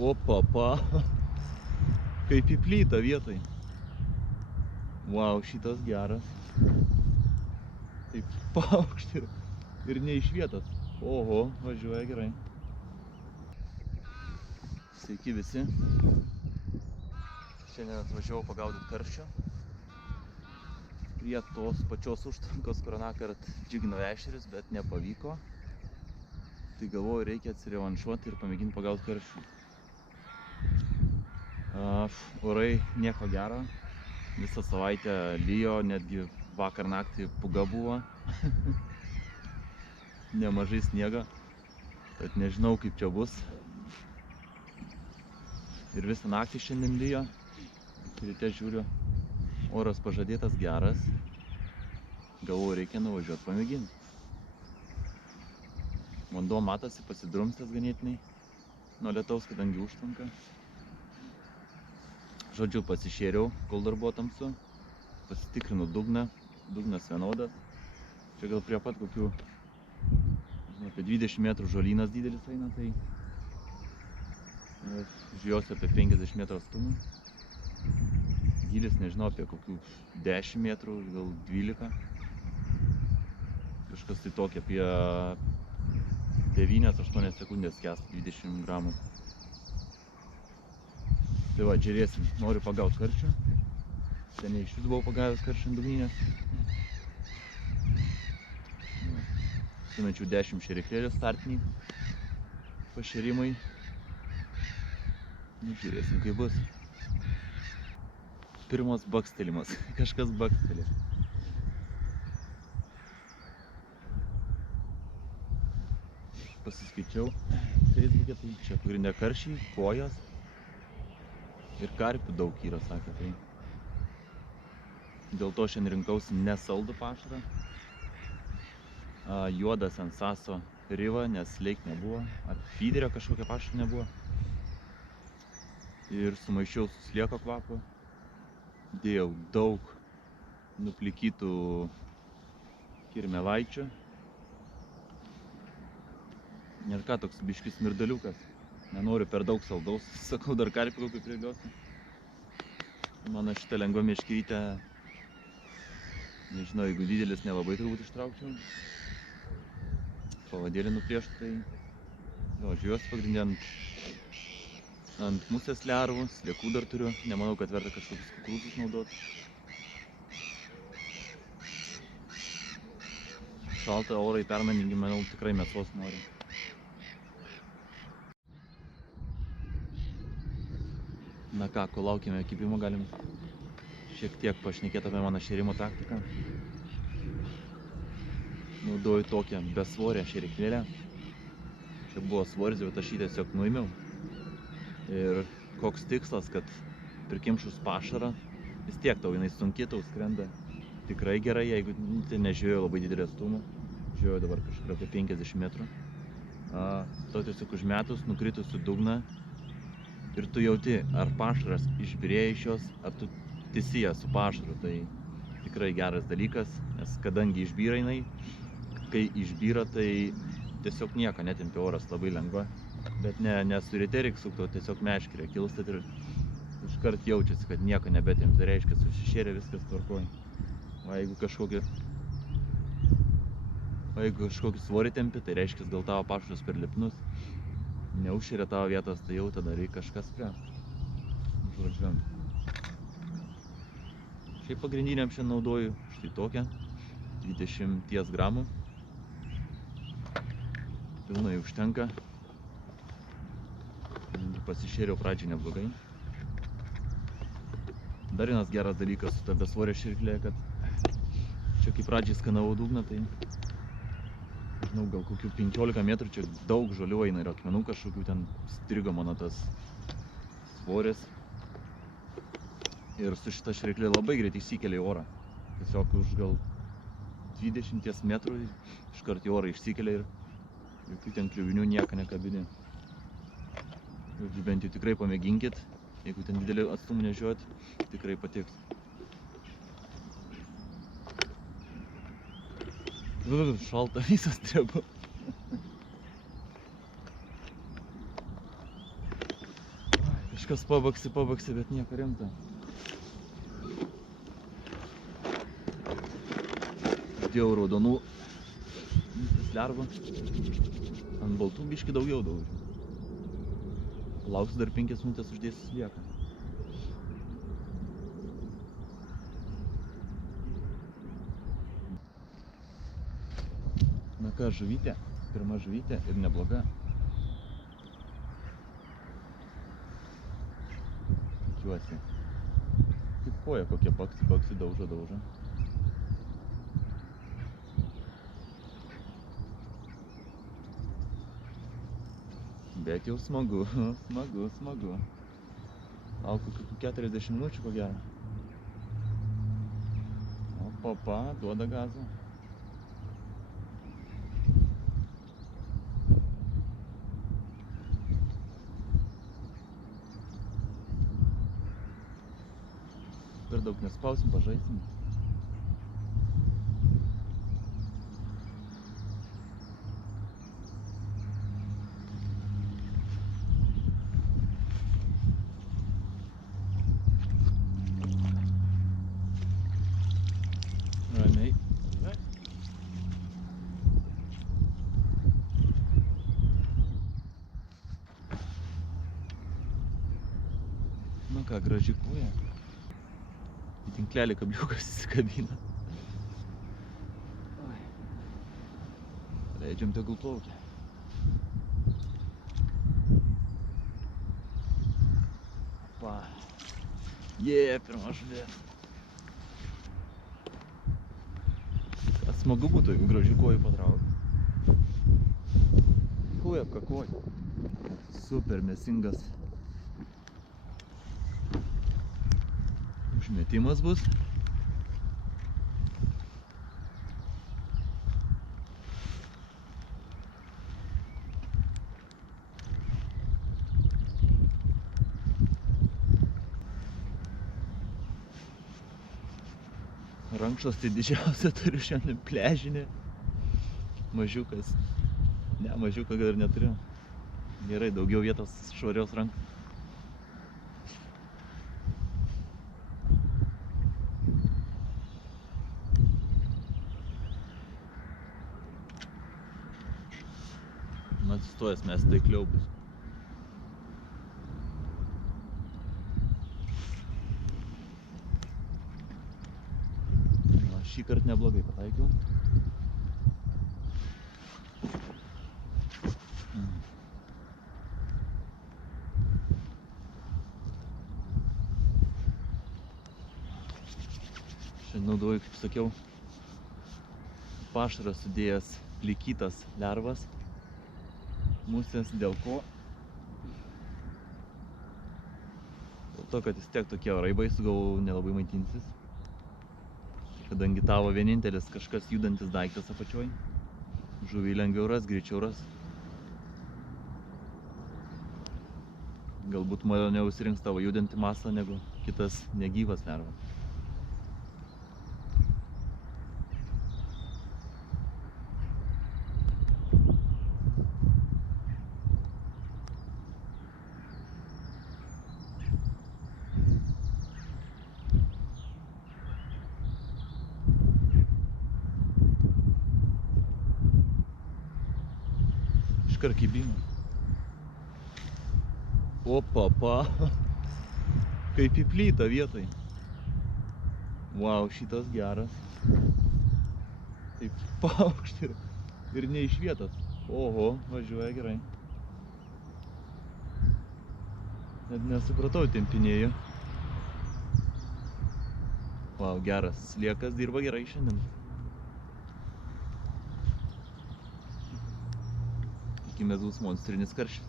Opapa. Kaip į plytą vietoj. Wow, šitas geras. Taip paukšti ir ne iš vietos. Oho, važiuoja gerai. Sveiki visi. Šiandien atvažiavau pagaudyti karščio. Prie tos pačios užtvankos, kur anąkart džigino ešerius, bet nepavyko. Tai galvoju, reikia atsirevanšuoti ir pamėginti pagauti karščių. Orai nieko gero. Visą savaitę lijo, netgi vakar naktį puga buvo. Nemažai sniego. Tad nežinau, kaip čia bus. Ir visą naktį šiandien lijo. Ryte žiūriu, oras pažadėtas geras. Galvoju, reikia nuvažiuoti pamėginti. Vanduo matosi pasidrumstęs ganėtinai nuo lietaus, kadangi užtvanka. Žodžiu, pasišėriau, kol dar buvo tamsu. Pasitikrinau dugną. Dugnas vienodas. Čia gal prie pat kokių, apie 20 metrų žolynas didelis eina, tai žiūrėjausi apie 50 metrų atstumą. Gylis nežinau, apie kokių 10 metrų, gal 12. Kažkas tai tokia, apie 9-8 sekundės skęsta 20 gramų. Tai va, žiūrėsim, noriu pagauti karščio. Seniai iš vis buvau pagavęs karščio ant dugninės. Sumečiau 10 šėriklėlių startiniai pašėrimai. Žiūrėsim, kaip bus. Pirmas bakstelimas. Kažkas bakstelė. Pasiskaičiau Facebook'e, tai čia pagrindė karšiai, kojos. Ir karpių daug yra, sakė, tai dėl to šiandien rinkausi ne saldų pašarą, juodą sensaso rivą, nes leik nebuvo, ar fiderio kažkokia pašara nebuvo. Ir sumaišiau su slieko kvapu, dėjau daug nuplikytų kirmelaičių. Ir ką, toks biškis smirdaliukas. Nenoriu per daug saldaus, sakau, dar karpį kokį priliosiu. Mano šitą lengva meškerytę, nežinau, jeigu didelis nelabai turbūt ištraukčiau. Pavadėlį nuplėštų, tai žiūrėsiu pagrindė ant musės lervų, sliekų dar turiu. Nemanau, kad verta kažkokius kukurūzus naudoti. Šaltą orai permainingi, manau, tikrai mėsos nori. Na ką, kol laukime kibimo, galim šiek tiek pašnekėti apie mano šėrimo taktiką. Naudoju tokią besvorę šėriklėlę. Čia buvo svoris, bet aš jį tiesiog nuėmiau. Ir koks tikslas, kad prikimšus pašarą, vis tiek tau jinai sunki, tau skrenda tikrai gerai, jeigu tai nežiūrėjau labai didelį atstumą. Žiūrėjau dabar kažkur apie 50 metrų. Tau tiesiog užmetus, nukritus į dugną. Ir tu jauti, ar pašaras išbyrėja iš jos, ar tu tisi ją su pašaru. Tai tikrai geras dalykas, nes kadangi išbyra jinai, kai išbyra, tai tiesiog nieko netempia, oras labai lengva. Bet ne su rite reik sukti, o tiesiog meškerę kilstat ir iškart jaučiasi, kad nieko nebetempia. Tai reiškia, susišėrė, viskas tvarkoj. O jeigu kažkokį svorį tempi, tai reiškia, gal tavo pašaras per lipnus. Neužšėrė tavo vietos, tai jau tada reikia kažkas spręsti. Žodžiu. Šiaip pagrindiniam šiandien naudoju štai tokią, 20 gramų. Pilnai užtenka. Pasišėriau pradžiai neblogai. Dar vienas geras dalykas su ta besvorė šėriklė, kad čia kai pradžiai skanavau dugną, tai žinau, gal kokių 15 metrų, čia daug žolių eina ir akmenų kažkokių, ten strigo mano tas svoris. Ir su šita šėriklė labai greit išsikelia į orą. Tiesiog už gal 20 metrų iškart į orą išsikelia ir jokių ten kliuvinių nieko nekabinė. Žodžiu, bent jau tikrai pamėginkit, jeigu ten didelį atstumą nežiūrėjot, tikrai patiks. Šalta visas drebu. Kažkas pabaksi, bet nieko rimta. Dėjau raudonų lervų. Ant baltų biškį daugiau daugiau. Lauksiu dar 5 minutės, uždėsiu slieką. Na ką, žuvytė, pirma žuvytė ir nebloga. Tikiuosi. Tik koja kokie baksi, daužo. Bet jau smagu. Laukiu kokių 40 minučių ko gero. O papa duoda gazą. Per daug nespausim, pažaisim. Ramiai. Na ką, graži koja. Į tinklelį kabliukas įsikabina. Leidžiam tegul plaukia. Pa. Pirma žuvis. Smagu būtų, jeigu gražių kojų patraukti. Koja apkakoja. Super mėsingas. Užmetimas bus. Rankšos tai didžiausia turiu šiandien pležinė. Mažiukas. Ne, mažiuką gal ir neturiu. Gerai, daugiau vietos švarios rankų. Atsistojęs mes taikliau bus. Šį kartą neblogai pataikiau. Šiandien naudoju, kaip sakiau, pašarą sudėjęs plikytas lervas. Musės dėl ko? Dėl to, kad vis tiek tokie orai baisūs, gal nelabai maitinsis. Kadangi tavo vienintelis kažkas judantis daiktas apačioj, žuvį lengviau ras, greičiau ras. Galbūt maloniau išsirinks tavo judantį masalą negu kitas negyvas lervas. Iškart kibino. O papa, kaip į plytą vietoj. Wow, šitas geras. Taip paukšti ir ne iš vietos. Oho, važiuoja gerai. Net nesupratau, tempinėjau. Wow, geras. Sliekas dirba gerai šiandien. Tikimės bus monstrinis karštis.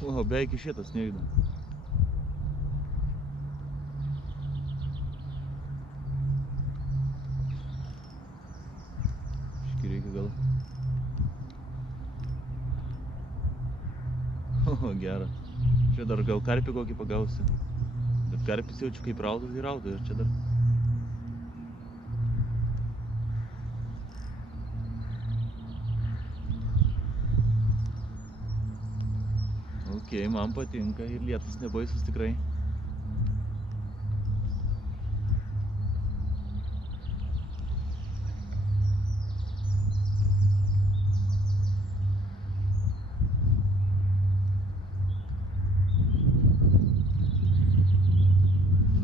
O, beveik iš vietos nejuda. Reikia gal O, gera. Čia dar gal karpį kokį pagausiu. Bet karpis jaučiu kaip rauda, tai rauda ir čia dar. Ok, man patinka ir lietus nebaisus tikrai.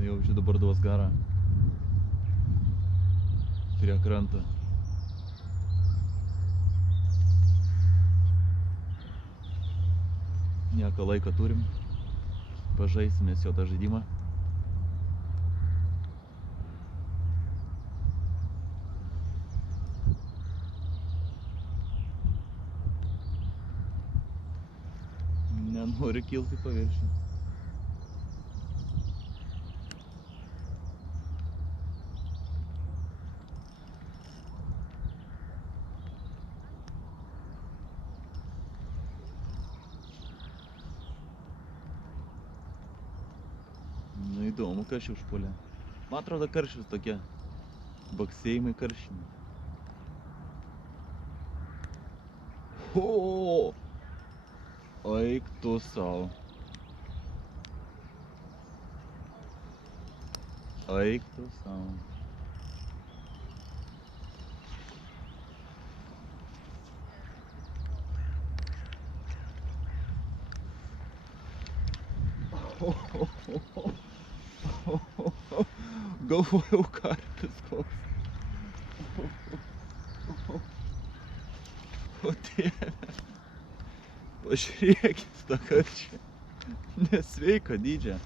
Jaučiu dabar duos garą prie kranto. Nieko laiko turim. Pažaisimės jo tą žaidimą. Nenoriu kilti į paviršių. Nu įdomu, kas čia užpuolė. Man atrodo karščius tokie. Baksėjimai karščiai. O! Eik tu sau. Eik tu sau. Galvojau karpis koks. O Dieve. Pažiūrėkit tą karčią. Nesveika dydžia.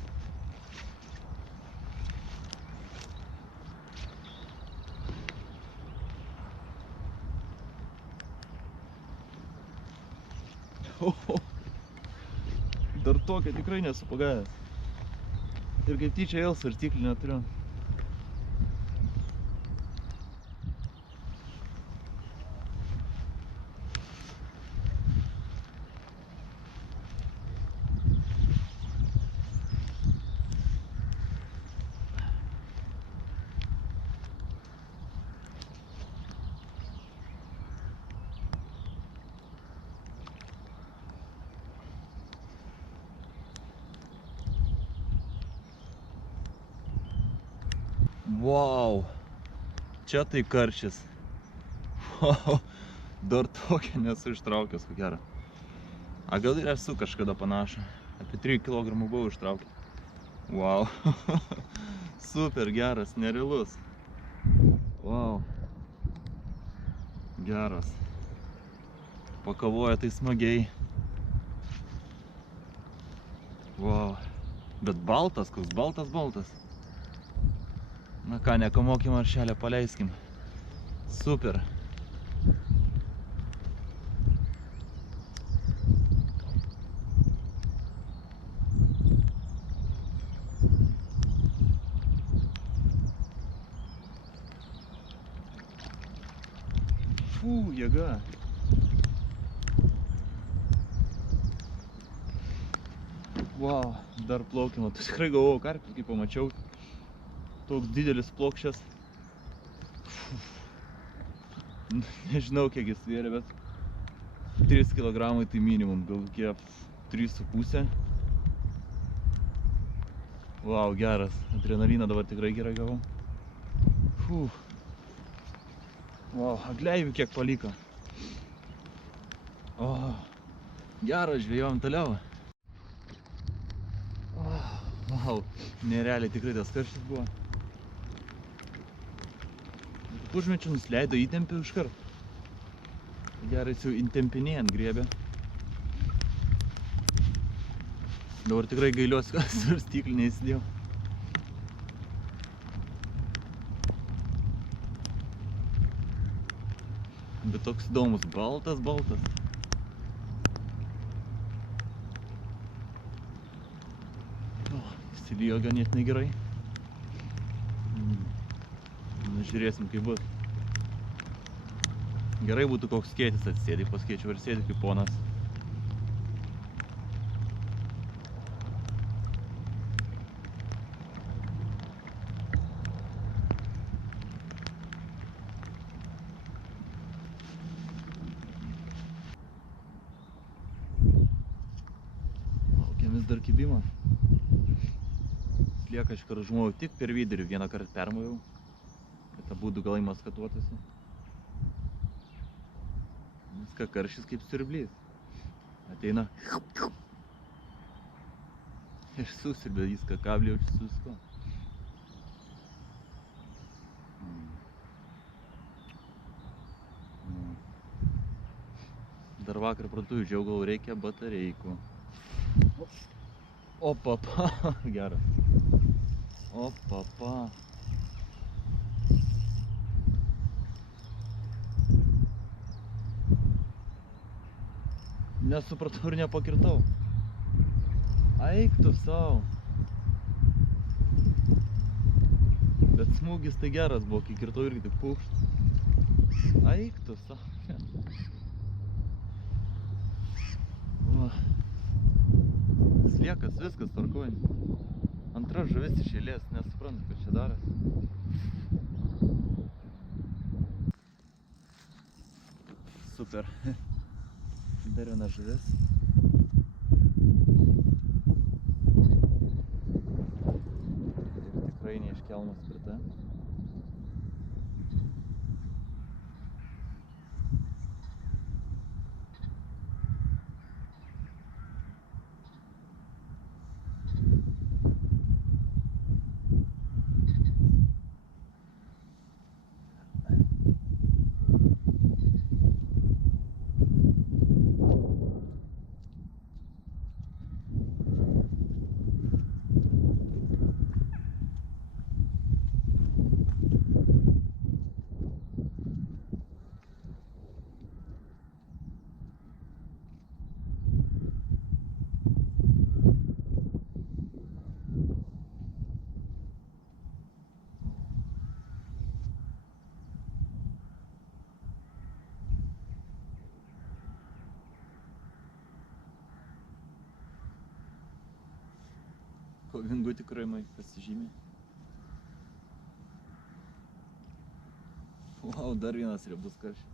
Dar tokią tikrai nesu pagavęs. Ir kaip tyčia vėl svarstyklį neturiu. Wow, čia tai karšis. Dar tokią nesu ištraukęs, ko gero. A gal ir esu kažkada panašą. Apie 3 kg buvau ištraukęs. Wow, super geras, nerealus. Wow, geras. Pakavoja tai smagiai. Wow, bet baltas, koks baltas. Na ką, nekomokim maršelę, paleiskim. Super. Fū, jėga. Wow, dar plaukimo. Tai tikrai galvojau karpį, kai pamačiau. Toks didelis plokščias. Nežinau, kiek jis svėrė, bet 3 kg tai minimum, gal kiek 3,5. Wow, geras. Adrenaliną dabar tikrai gerai gavau. Wow, agleivių kiek paliko. Geras, žvejojom toliau. Wow, nerealiai tikrai tas karštis buvo. Užmečiu nusileido, įtempiu iškart. Gerai, jis jau intempinėjant griebė. Dabar tikrai gailiuosi, kad svarstyklį neįsidėjau. Bet toks įdomus, baltas. Įsilijo ganėtinai gerai. Žiūrėsim, kaip bus. Gerai būtų koks skėtis atsėdi, pas skėčiu ir sėdi kaip ponas. dar kibimą. Lieka aš kartą žmojau tik per vidurį, vieną kartą permojau, kad abudu galai maskatuotųsi. Viską karštis kaip siurblys. Ateina ir susirbė viską, kablį jaučiu su visko. Dar vakar pradėjau žiau, gal reikia batareikų. O papa, geras. O papa. Nesupratau ir nepakirtau. Eik tu sau. Bet smūgis tai geras buvo, kai kirtau irgi tik pukšt. Eik tu sau. Sliekas, viskas tvarkoj. Antra žuvis iš eilės, nesuprantu, kas čia daras. Super. Dar viena žuvis. Ir tikrai neiškelmas spirta. Kovingu tikrai pasižymė. Wow, dar vienas riebus karšis.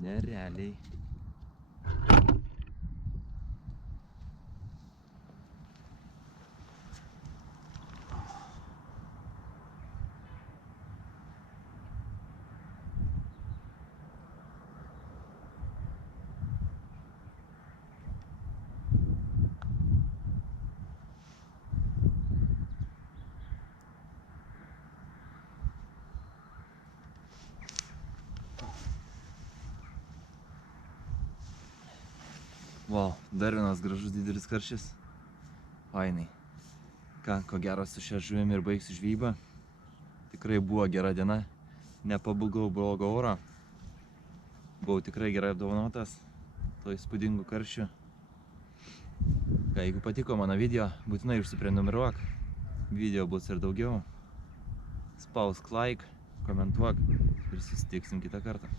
Nerealiai. Wow, dar vienas gražus didelis karšis. Fainai. Ką, ko gero su šia žuvimi ir baigsiu žvejybą. Tikrai buvo gera diena. Nepabūgau blogo oro. Buvau tikrai gerai apdovanotas to įspūdingu karščiu. Ką, jeigu patiko mano video, būtinai užsiprenumeruok. Video bus ir daugiau. Spausk like, komentuok ir susitiksim kitą kartą.